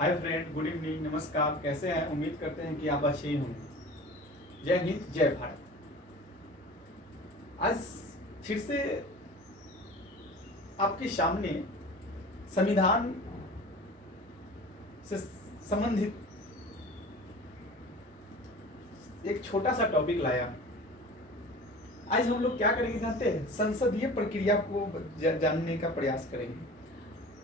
Hi friend, good evening, नमस्कार। कैसे हैं? उम्मीद करते हैं कि आप अच्छे ही होंगे। जय हिंद, जय भारत। आज फिर से आपके सामने संविधान से संबंधित एक छोटा सा टॉपिक लाया। आज हम लोग क्या करेंगे जानते हैं? संसदीय प्रक्रिया को जानने का प्रयास करेंगे।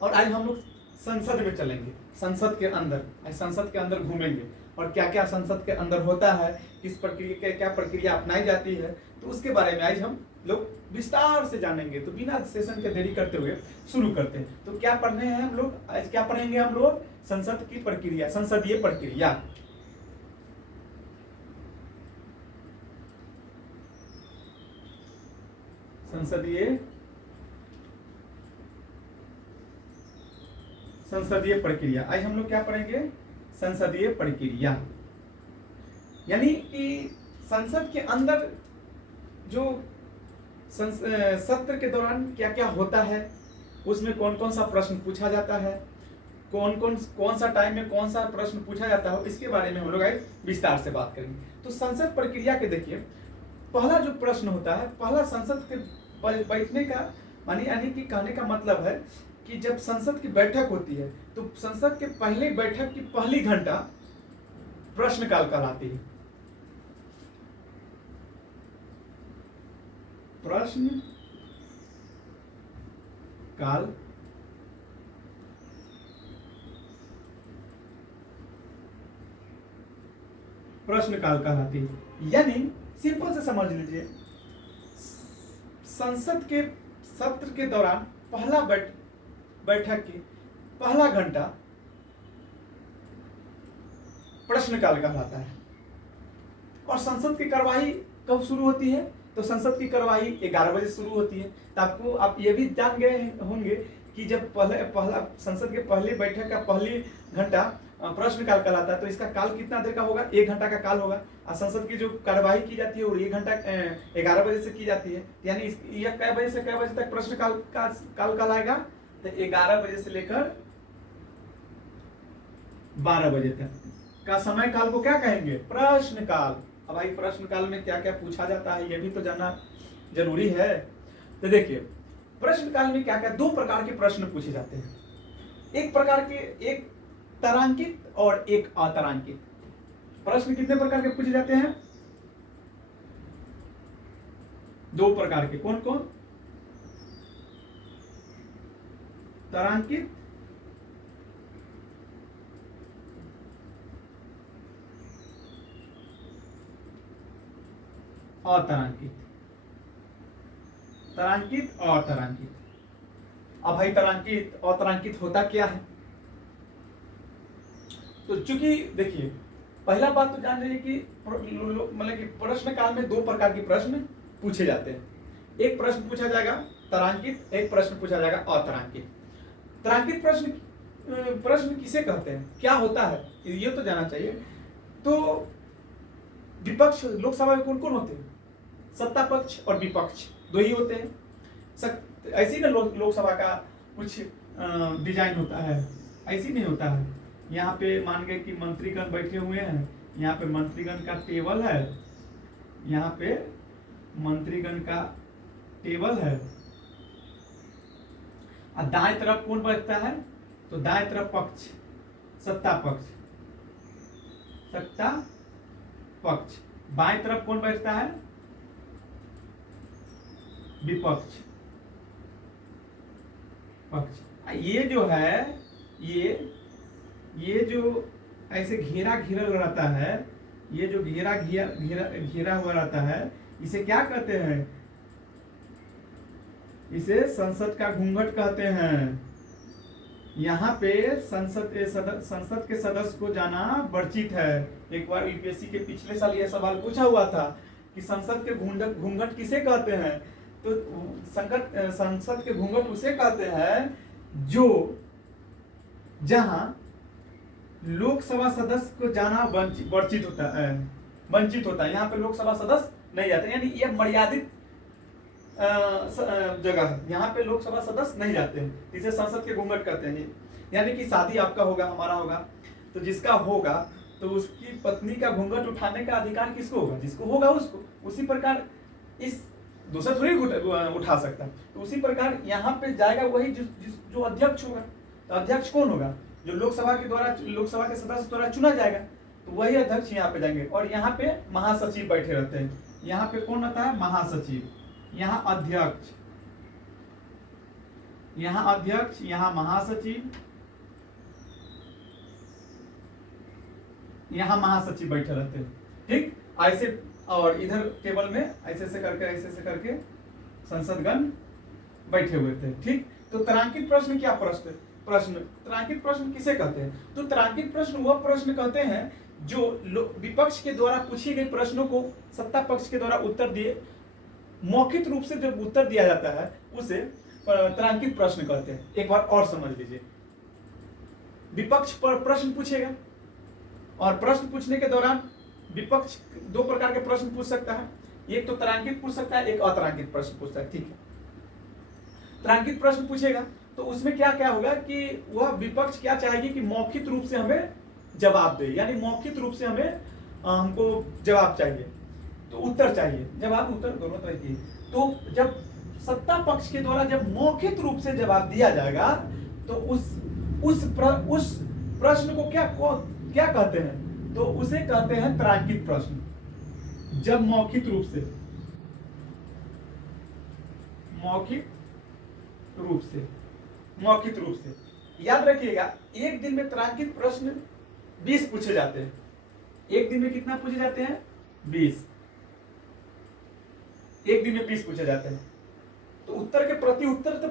और आज हम लोग संसद में चलेंगे, संसद के अंदर। आज संसद के अंदर घूमेंगे और क्या क्या संसद के अंदर होता है, किस प्रक्रिया क्या प्रक्रिया अपनाई जाती है, तो उसके बारे में आज हम लोग विस्तार से जानेंगे। तो बिना सेशन के देरी करते हुए शुरू करते हैं। तो क्या पढ़ने हैं हम लोग? आज क्या पढ़ेंगे हम लोग? संसद की प्रक्रिया, संसदीय प्रक्रिया। संसदीय प्रक्रिया। आज हम लोग क्या पढ़ेंगे? संसदीय प्रक्रिया, यानी कि संसद के अंदर जो सत्र के दौरान क्या क्या होता है, उसमें कौन कौन सा प्रश्न पूछा जाता है, कौन सा टाइम में कौन सा प्रश्न पूछा जाता है, इसके बारे में हम लोग आज विस्तार से बात करेंगे। तो संसद प्रक्रिया के देखिए, पहला जो प्रश्न होता है, पहला संसद के बैठने का यानी कि कहने का मतलब है कि जब संसद की बैठक होती है तो संसद के पहले बैठक की पहली घंटा प्रश्नकाल कहलाती है। प्रश्न काल प्रश्नकाल कहलाती है। यानी सिंपल से समझ लीजिए, संसद के सत्र के दौरान पहला बैठक की पहला घंटा प्रश्नकाल कहलाता है। और संसद की कार्यवाही कब शुरू होती है? तो संसद की कार्यवाही 11 बजे शुरू होती है। तो आप ये भी जान गए होंगे कि जब पहला संसद के पहले बैठक का पहली घंटा प्रश्नकाल कहलाता है, तो इसका काल कितना देर का होगा? 1 घंटा का काल होगा। और संसद की जो कार्यवाही की जाती है वो 1 घंटा 11 बजे से की जाती है। यानी यह कै बजे से कै बजे तक प्रश्नकाल का काल कहलाएगा? तो 11 बजे से लेकर 12 बजे तक का समय काल को क्या कहेंगे? प्रश्नकाल। अब भाई प्रश्नकाल में क्या क्या पूछा जाता है ये भी तो जानना जरूरी है। तो देखिए, प्रश्नकाल में क्या क्या 2 प्रकार के प्रश्न पूछे जाते हैं। एक तारांकित और एक अतारांकित। प्रश्न कितने प्रकार के पूछे जाते हैं? 2 प्रकार के। कौन कौन? तारांकित अतारांकित। तारांकित और तारांकित। अब भाई तारांकित और तारांकित होता क्या है? तो चूंकि देखिए, पहला बात तो जान लीजिए कि मतलब कि प्रश्न काल में 2 प्रकार के प्रश्न पूछे जाते हैं। एक प्रश्न पूछा जाएगा तारांकित, एक प्रश्न पूछा जाएगा अतारांकित। तारांकित प्रश्न किसे कहते हैं, क्या होता है, ये तो जाना चाहिए। तो विपक्ष लोकसभा में कौन कौन होते हैं? सत्ता पक्ष और विपक्ष 2 ही होते हैं। ऐसी ना लोकसभा का कुछ डिजाइन होता है, ऐसी नहीं होता है। यहाँ पे मान गए कि मंत्रीगण बैठे हुए हैं, यहाँ पे मंत्रीगण का टेबल है, यहाँ पे मंत्रीगण का टेबल है। और दाएं तरफ कौन बैठता है? तो दाएं तरफ पक्ष, सत्ता पक्ष, सत्ता पक्ष। बाएं तरफ कौन बैठता है? विपक्ष पक्ष। ये जो है, ये जो ऐसे घेरा रहता है, ये जो घेरा हुआ रहता है, इसे क्या कहते हैं? इसे संसद का घूंघट कहते हैं। यहाँ पे संसद के सदस्य को जाना वर्जित है। एक बार यूपीएससी के पिछले साल यह सवाल पूछा हुआ था कि संसद के घूंघट किसे कहते हैं? तो संसद के घूंघट उसे कहते हैं जो जहां लोकसभा सदस्य को जाना वंचित होता है। यहाँ पे लोकसभा सदस्य नहीं जाते, यानी यह मर्यादित जगह है, यहाँ पे लोकसभा सदस्य नहीं जाते हैं, इसे संसद के घूंघट कहते हैं। यानी कि शादी आपका होगा, हमारा होगा, तो जिसका होगा तो उसकी पत्नी का घूंघट उठाने का अधिकार किसको होगा? जिसको होगा उसको। उसी प्रकार इस दूसरा थोड़ी उठा सकता है। तो उसी प्रकार यहाँ पे जाएगा वही जो अध्यक्ष होगा। तो अध्यक्ष कौन होगा? जो लोकसभा के सदस्य द्वारा चुना जाएगा, तो वही अध्यक्ष यहाँ पे जाएंगे। और यहाँ पे महासचिव बैठे रहते हैं। यहाँ पे कौन रहता है? महासचिव। यहाँ अध्यक्ष, यहाँ महासचिव, यहाँ महासचिव बैठे रहते हैं। ठीक, ऐसे। और इधर टेबल में ऐसे करके संसदगण बैठे हुए थे। ठीक, तो तारांकित प्रश्न क्या तारांकित प्रश्न किसे कहते हैं? तो तारांकित प्रश्न वह प्रश्न कहते हैं जो विपक्ष के द्वारा पूछे गए प्रश्नों को सत्ता पक्ष के द्वारा उत्तर दिए, मौखिक रूप से जब उत्तर दिया जाता है उसे तारांकित प्रश्न कहते हैं। एक बार और समझ लीजिए, विपक्ष पर प्रश्न पूछेगा और प्रश्न पूछने के दौरान विपक्ष दो प्रकार के प्रश्न पूछ सकता है। एक तो तारांकित पूछ सकता है, एक अतारांकित प्रश्न पूछता है। ठीक है, तारांकित प्रश्न पूछेगा तो उसमें क्या क्या होगा कि वह विपक्ष क्या चाहेगी कि मौखिक रूप से हमें जवाब दे, यानी मौखिक रूप से हमें हमको जवाब चाहिए, तो उत्तर चाहिए, जवाब उत्तर दोनों तरह की। तो जब सत्ता पक्ष के द्वारा जब मौखिक रूप से जवाब दिया जाएगा तो उस प्रश्न को क्या कहते हैं? तो उसे कहते हैं तारांकित प्रश्न। जब मौखिक रूप से याद रखिएगा, एक दिन में तारांकित प्रश्न 20 पूछे जाते हैं। एक दिन में कितना पूछे जाते हैं? 20। एक दिन में 20 पूछे जाते हैं। तो उत्तर के प्रति उत्तर तो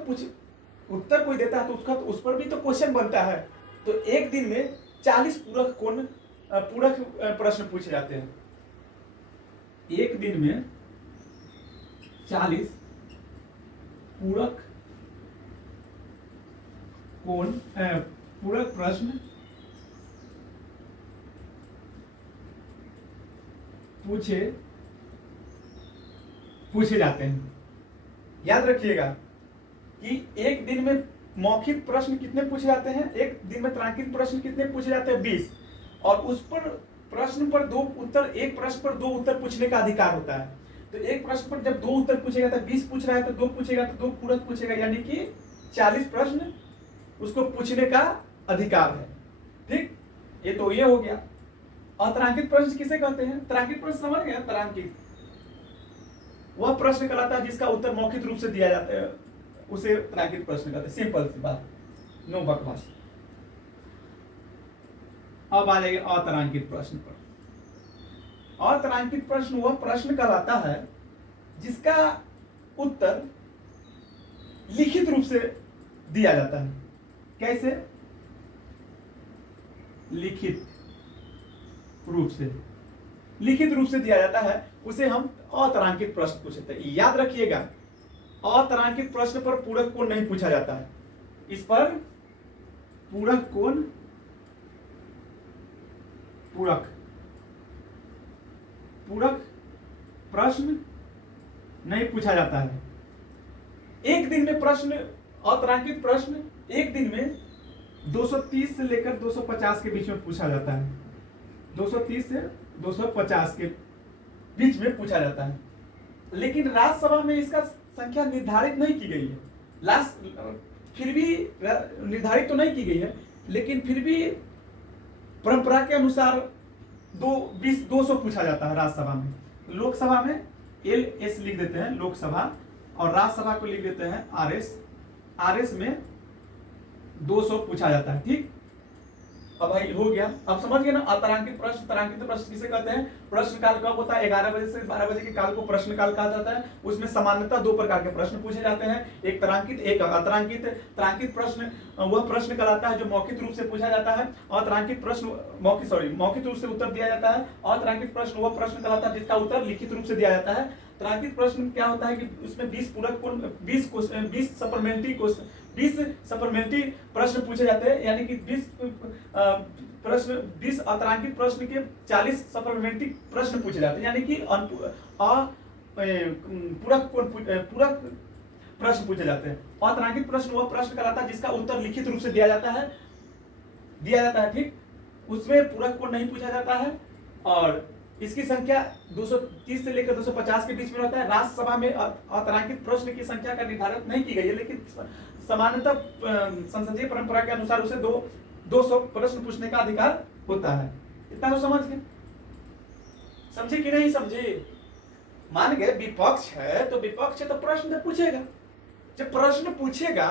उत्तर कोई देता है तो उसका तो उस पर भी तो क्वेश्चन बनता है। तो एक दिन में 40 पूरक प्रश्न पूछे जाते हैं। एक दिन में 40 पूरक प्रश्न पूछे जाते हैं। याद रखिएगा कि एक दिन में मौखिक प्रश्न कितने पूछे जाते हैं, एक दिन में तारांकित प्रश्न कितने पूछे जाते हैं? 20। और उस पर प्रश्न पर दो उत्तर, एक प्रश्न पर 2 उत्तर पूछने का अधिकार होता है। तो एक प्रश्न पर जब 2 उत्तर पूछेगा तो 20 पूछ रहा है तो 2 पूछेगा तो 2 पूरक पूछेगा, यानी कि 40 प्रश्न उसको पूछने का अधिकार है। ठीक, ये हो गया। और तारांकित प्रश्न किसे कहते हैं? तारांकित प्रश्न समझ गया? तारांकित वह प्रश्न कहलाता है जिसका उत्तर मौखिक रूप से दिया जाता है, उसे तारांकित प्रश्न कहते हैं। सिंपल सी बात, नो बकवास। अब आ जाएंगे अतारांकित प्रश्न पर। अतारांकित प्रश्न वह प्रश्न कहलाता है जिसका उत्तर लिखित रूप से दिया जाता है। कैसे? लिखित रूप से दिया जाता है, उसे हम अतारांकित प्रश्न पूछते हैं। याद रखिएगा, अतारांकित प्रश्न पर पूरक कोण नहीं पूछा जाता है। इस पर पूरक प्रश्न नहीं पूछा जाता है। एक दिन में प्रश्न, अतारांकित प्रश्न एक दिन में 230 से लेकर 250 के बीच में पूछा जाता है। 230 से 250 के बीच में पूछा जाता है। लेकिन राज्यसभा में इसका संख्या निर्धारित नहीं की गई है। फिर भी निर्धारित तो नहीं की गई है, लेकिन फिर भी परंपरा के अनुसार 200 पूछा जाता है राज्यसभा में। लोकसभा में LS लिख देते हैं लोकसभा, और राज्यसभा को लिख देते हैं RS में 200 पूछा जाता है। ठीक, अब भाई हो गया। अब समझ गए ना अतारांकित प्रश्न, तारांकित प्रश्न किसे कहते हैं? प्रश्न काल कब होता है? 11 बजे से 12 बजे के काल को प्रश्न काल कहा जाता है। उसमें सामान्यतः 2 प्रकार के प्रश्न पूछे जाते हैं, एक तारांकित, एक अतारांकित। तारांकित प्रश्न वह प्रश्न कहलाता है जो मौखिक रूप से पूछा जाता है। अतारांकित प्रश्न मौखिक रूप से उत्तर दिया जाता है। अतारांकित प्रश्न वह प्रश्न कहलाता है जिसका उत्तर लिखित रूप से दिया जाता है। तारांकित प्रश्न क्या होता है कि उसमें 20 पूरक कोण, 20 सप्लीमेंट्री प्रश्न पूछे जाते हैं, यानी कि 20 अतारांकित प्रश्न के 40 सप्लीमेंट्री प्रश्न पूछे जाते हैं, यानी कि पूरक प्रश्न पूछे जाते हैं। अतरांकित प्रश्न वह प्रश्न कहलाता है जिसका उत्तर लिखित रूप से दिया जाता है, ठीक। उसमें पूरक को नहीं पूछा जाता है और इसकी संख्या 230 से लेकर 250 के बीच में रहता है। राज्यसभा में अतरांकित प्रश्न की संख्या का निर्धारण नहीं की गई है, लेकिन सामान्यतः संसदीय परंपरा के अनुसार उसे 200 प्रश्न पूछने का अधिकार होता है। इतना तो समझ गए, समझे कि नहीं समझे? मान गए विपक्ष है तो विपक्ष है तो प्रश्न तो पूछेगा। जब प्रश्न पूछेगा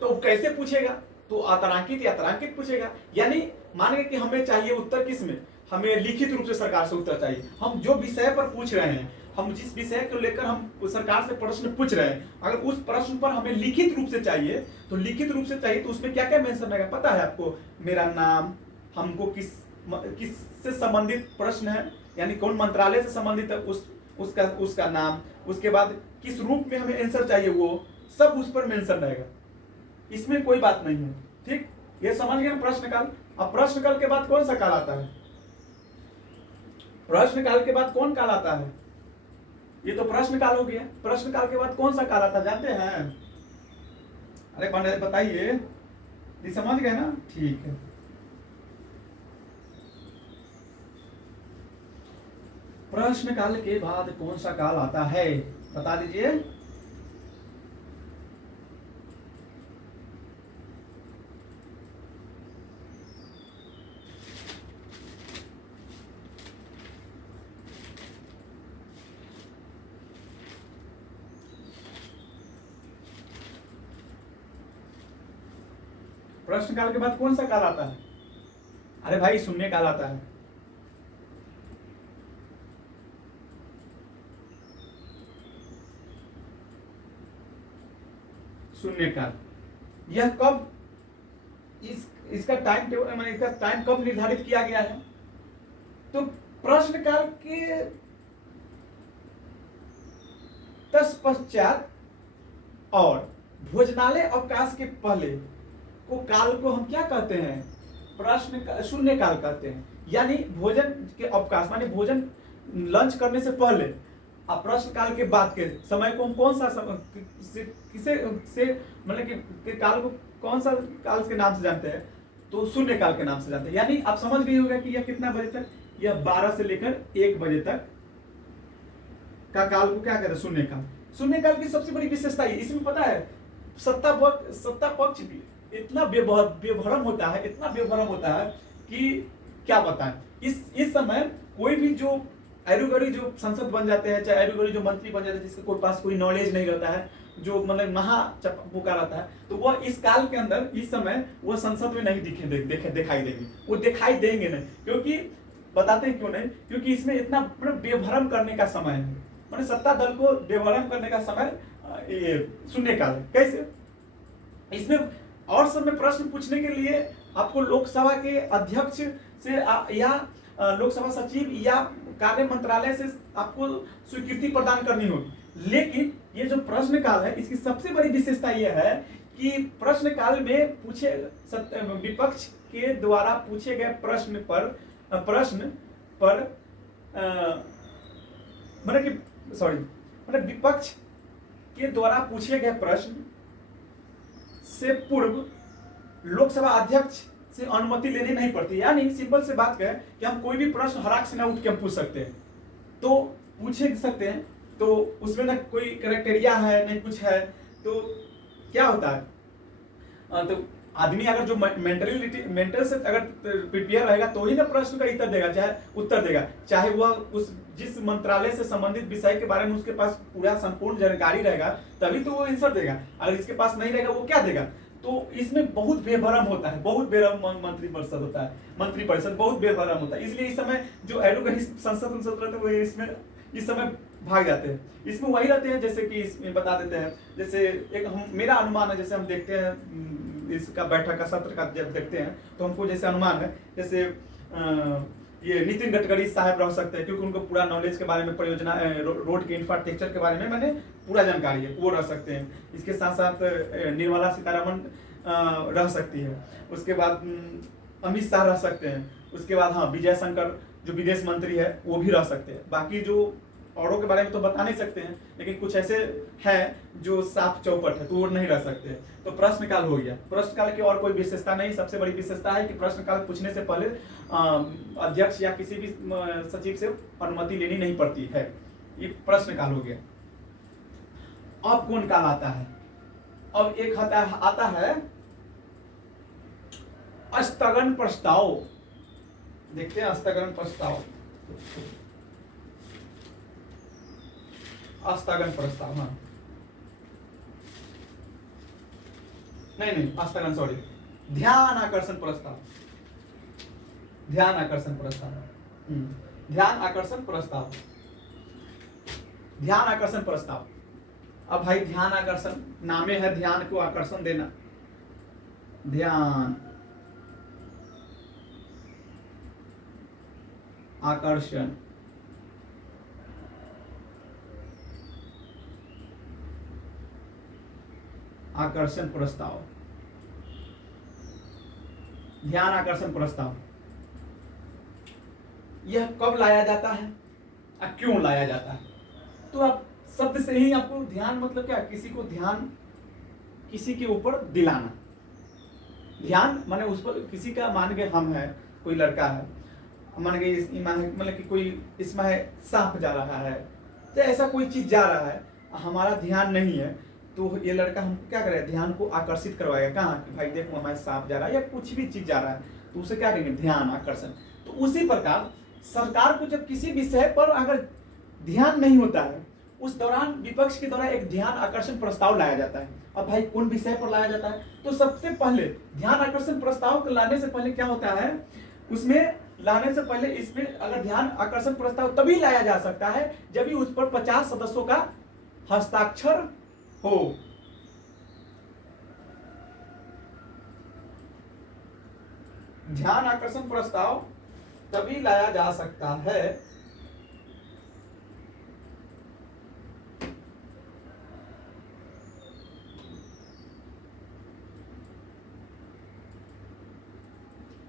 तो कैसे पूछेगा? तो अतरांकित या अतरांकित पूछेगा। यानी मान गए कि हमें चाहिए उत्तर किस में, हमें लिखित रूप से सरकार से उत्तर चाहिए। हम जो विषय पर पूछ रहे हैं, हम जिस विषय को लेकर हम सरकार से प्रश्न पूछ रहे हैं, अगर उस प्रश्न पर हमें लिखित रूप से चाहिए तो उसमें क्या क्या मेंशन रहेगा पता है आपको? मेरा नाम, हमको किससे संबंधित प्रश्न है, यानी कौन मंत्रालय से संबंधित है उसका नाम, उसके बाद किस रूप में हमें आंसर चाहिए, वो सब उस पर मेंशन रहेगा। इसमें कोई बात नहीं है, ठीक। ये समझ गए प्रश्नकाल। अब प्रश्नकाल के बाद कौन सा काल आता है? प्रश्नकाल के बाद कौन काल आता है? ये तो प्रश्नकाल हो गया। प्रश्नकाल के बाद कौन सा काल आता है जानते हैं? अरे पंडित बताइए, ये समझ गए ना? ठीक है। प्रश्नकाल के बाद कौन सा काल आता है बता दीजिए। प्रश्नकाल के बाद कौन सा काल आता है? अरे भाई शून्य काल आता है। शून्य काल यह कब, इसका टाइम टेबल, इसका टाइम कब निर्धारित किया गया है? तो प्रश्नकाल के तत्पश्चात और भोजनालय अवकाश के पहले को काल को हम क्या कहते हैं? शून्य काल कहते हैं। यानी भोजन के अवकाश माने भोजन लंच करने से पहले अब प्रश्न काल के बाद के समय को हम कौन सा मतलब कि काल को कौन सा काल के नाम से जानते हैं? तो शून्य काल के नाम से जानते हैं। यानी आप समझ गए होगा कि यह कितना बजे तक, यह 12 से लेकर 1 बजे तक का काल को क्या कहते हैं? शून्य काल। शून्य काल की सबसे बड़ी विशेषता है, इसमें पता है सत्ता पक्ष भी इतना बेभरम होता है, इतना बेभरम होता है कि क्या बताएं। इस समय कोई भी जो एरुगरी जो संसद बन जाते हैं, चाहे एरुगरी जो मंत्री बन जाते हैं, जिसके कोई पास कोई नॉलेज नहीं रहता है, जो मतलब महापुका रहता है, तो वह इस काल के अंदर इस समय वह संसद में नहीं दिखाई देंगे। वो दिखाई देंगे नहीं, क्योंकि बताते हैं क्यों नहीं? क्योंकि इसमें इतना बेभरम करने का समय है, मतलब सत्ता दल को बेभरम करने का समय ये शून्य काल है। कैसे? इसमें और समय प्रश्न पूछने के लिए आपको लोकसभा के अध्यक्ष से या लोकसभा सचिव या कार्य मंत्रालय से आपको स्वीकृति प्रदान करनी होगी। लेकिन ये जो प्रश्न काल है, इसकी सबसे बड़ी विशेषता यह है कि प्रश्न काल में विपक्ष के द्वारा पूछे गए प्रश्न पर विपक्ष के द्वारा पूछे गए प्रश्न से पूर्व लोकसभा अध्यक्ष से अनुमति लेनी नहीं पड़ती। यानी सिंपल से बात करें कि हम कोई भी प्रश्न हराक से ना उठ के हम पूछ सकते हैं, तो पूछ सकते हैं, तो उसमें ना कोई क्राइटेरिया है नहीं कुछ है, तो क्या होता है तो आदमी अगर जो मेंटल से अगर प्रिपेयर रहेगा तो ही ना प्रश्न का उत्तर देगा, चाहे वह उस जिस मंत्रालय से संबंधित विषय के बारे में उसके पास पूरा संपूर्ण जानकारी रहेगा तभी तो वो आंसर देगा। अगर इसके पास नहीं रहेगा वो क्या देगा? तो इसमें बहुत बेभरम होता है, बहुत बेभरम मंत्रिपरिषद होता है, मंत्रिपरिषद बहुत बेभरम होता है। इसलिए इस समय जो एडवोकेट संसद रहते हैं वो इसमें इस समय भाग जाते हैं। इसमें वही रहते हैं जैसे कि इसमें बता देते हैं, जैसे एक मेरा अनुमान है, जैसे हम देखते हैं इसका बैठक का सत्र का जब देखते हैं तो हमको जैसे अनुमान है, जैसे ये नितिन गडकरी साहब रह सकते हैं, क्योंकि उनको पूरा नॉलेज के बारे में, परियोजना रोड के इंफ्रास्ट्रक्चर के बारे में मैंने पूरा जानकारी है, वो रह सकते हैं। इसके साथ साथ निर्मला सीतारमण रह सकती है, उसके बाद अमित शाह रह सकते हैं, उसके बाद हाँ विजय शंकर जो विदेश मंत्री है वो भी रह सकते हैं। बाकी जो औरों के बारे में तो बता नहीं सकते हैं, लेकिन कुछ ऐसे हैं जो साफ चौपट है तो वो नहीं रह सकते। तो प्रश्नकाल हो गया। प्रश्नकाल की और कोई विशेषता नहीं, सबसे बड़ी विशेषता है कि प्रश्नकाल पूछने से पहले अध्यक्ष या किसी भी सचिव से अनुमति लेनी नहीं पड़ती है। ये प्रश्नकाल हो गया। अब कौन काल आता है? अब एक आता है स्थगन प्रस्ताव। देखते हैं स्थगन प्रस्ताव। स्थगन प्रस्ताव, हाँ नहीं स्थगन, सॉरी, ध्यान आकर्षण प्रस्ताव। ध्यान आकर्षण प्रस्ताव, ध्यान आकर्षण प्रस्ताव, ध्यान आकर्षण प्रस्ताव। अब भाई ध्यान आकर्षण, नामे है ध्यान को आकर्षण देना। ध्यान आकर्षण आकर्षण प्रस्ताव, ध्यान आकर्षण प्रस्ताव। यह कब लाया जाता है और क्यों लाया जाता है? तो आप शब्द से ही आपको ध्यान मतलब क्या, किसी को ध्यान, किसी के ऊपर दिलाना। ध्यान माने उस पर किसी का, मान के हम है, कोई लड़का है, मान के मतलब कि कोई इसमें सांप जा रहा है, तो ऐसा कोई चीज जा रहा है, हमारा ध्यान नहीं है, तो ये लड़का हमको क्या करेगा, ध्यान को आकर्षित करवाएगा। कहाँ कि भाई देखो हमारे सांप जा रहा है या कुछ भी चीज जा रहा है, तो उसे क्या करेंगे, ध्यान आकर्षण। तो उसी प्रकार सरकार को जब किसी विषय पर अगर ध्यान नहीं होता है, उस दौरान विपक्ष के द्वारा एक ध्यान आकर्षण प्रस्ताव लाया जाता है। अब भाई कौन विषय पर लाया जाता है? तो सबसे पहले ध्यान आकर्षण प्रस्ताव को लाने से पहले क्या होता है, उसमें लाने से पहले इसमें अगर ध्यान आकर्षण प्रस्ताव तभी लाया जा सकता है जब भी उस पर 50 सदस्यों का हस्ताक्षर हो। ध्यान आकर्षण प्रस्ताव तभी लाया जा सकता है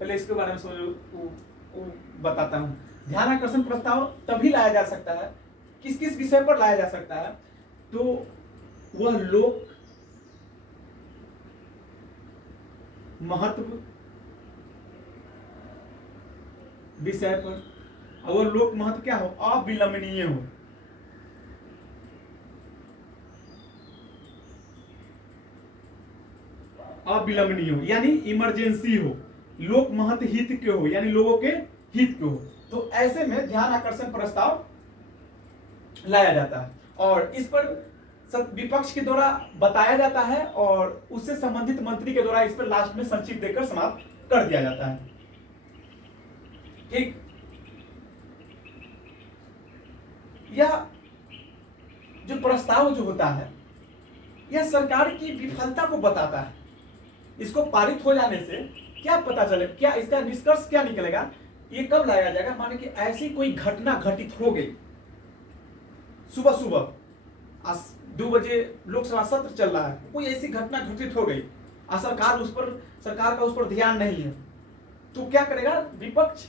पहले इसके बारे में बताता हूं। ध्यान आकर्षण प्रस्ताव तभी लाया जा सकता है, किस किस विषय पर लाया जा सकता है, तो वह लोक महत्व विषय पर, और लोक महत्व क्या हो, अविलंबनीय हो। अविलंबनीय हो यानी इमरजेंसी हो, लोक महत्व हित के हो यानी लोगों के हित के हो। तो ऐसे में ध्यान आकर्षण प्रस्ताव लाया जाता है और इस पर विपक्ष के द्वारा बताया जाता है और उससे संबंधित मंत्री के द्वारा इस पर लास्ट में संक्षिप्त देकर समाप्त कर दिया जाता है। ठीक, यह जो प्रस्ताव जो होता है यह सरकार की विफलता को बताता है। इसको पारित हो जाने से क्या पता चले, क्या इसका निष्कर्ष क्या निकलेगा, ये कब लाया जाएगा, माने कि ऐसी कोई घटना घटित हो गई, सुबह सुबह 2 बजे लोकसभा सत्र चल रहा है, कोई ऐसी घटना घटित हो गई और सरकार का उस पर ध्यान नहीं है, तो क्या करेगा विपक्ष,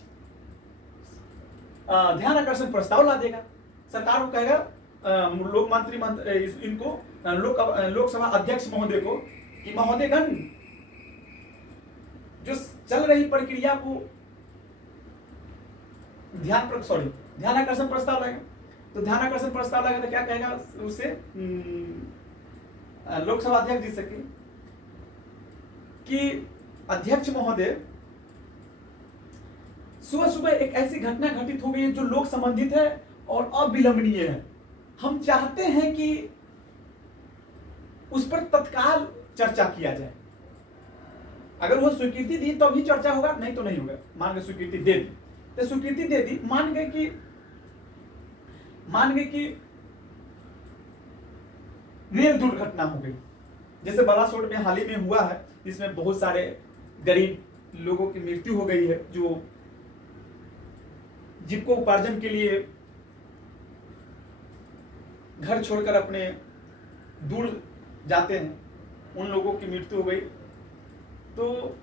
ध्यान आकर्षण प्रस्ताव ला देगा। सरकार को कहेगा इनको लोकसभा अध्यक्ष महोदय को कि महोदयगण, जो चल रही प्रक्रिया को ध्यान आकर्षण प्रस्ताव लाएगा। तो ध्यान आकर्षण प्रस्ताव लाएगा तो क्या कहेगा उससे लोकसभा अध्यक्ष जी से कि अध्यक्ष महोदय, सुबह सुबह एक ऐसी घटना घटित हो गई है जो लोक संबंधित है और अविलंबनीय है। हम चाहते हैं कि उस पर तत्काल चर्चा किया जाए। अगर वो स्वीकृति दी तो भी चर्चा होगा, नहीं तो नहीं होगा। मान के स्वीकृति दे दी तो स्वीकृति दे दी, मान गए कि रेल दुर्घटना हो गई, जैसे बालासोर में हाल ही में हुआ है, जिसमें बहुत सारे गरीब लोगों की मृत्यु हो गई है, जो जिनको उपार्जन के लिए घर छोड़कर अपने दूर जाते हैं, उन लोगों की मृत्यु हो गई। तो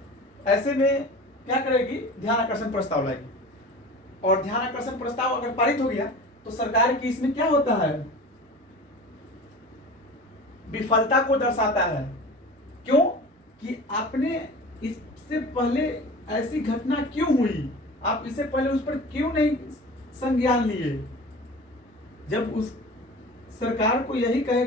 ऐसे में क्या करेगी, ध्यान आकर्षण प्रस्ताव लाएगी और ध्यान आकर्षण प्रस्ताव अगर पारित हो गया तो सरकार की इसमें क्या होता है, विफलता को दर्शाता है। क्यों कि आपने इससे पहले ऐसी घटना क्यों हुई, आप इससे पहले उस पर क्यों नहीं संज्ञान लिए। जब उस सरकार को यही कहेगा